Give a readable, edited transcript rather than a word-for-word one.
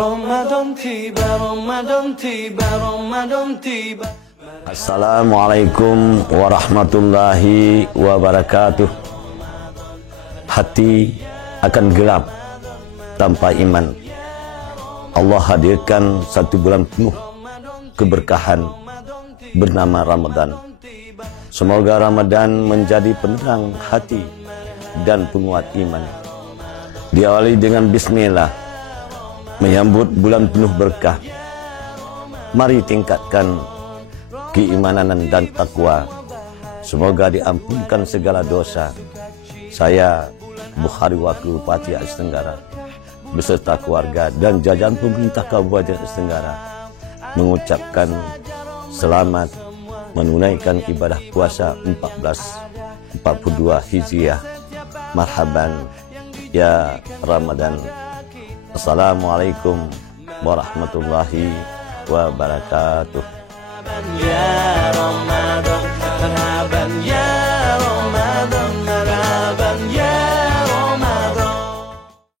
Ramadan tiba, Ramadan tiba, Ramadan tiba. Assalamualaikum warahmatullahi wabarakatuh. Hati akan gelap tanpa iman. Allah hadirkan satu bulan penuh keberkahan bernama Ramadan. Semoga Ramadan menjadi penerang hati dan penguat iman. Diawali dengan bismillah, menyambut bulan penuh berkah. Mari tingkatkan keimanan dan takwa. Semoga diampunkan segala dosa. Saya Bukhari Wakil Bupati Aceh Tenggara beserta keluarga dan jajaran pemerintah Kabupaten Aceh Tenggara mengucapkan selamat menunaikan ibadah puasa 1442 Hijriah. Marhaban ya Ramadan. Assalamualaikum warahmatullahi wabarakatuh. Ya Ramadan.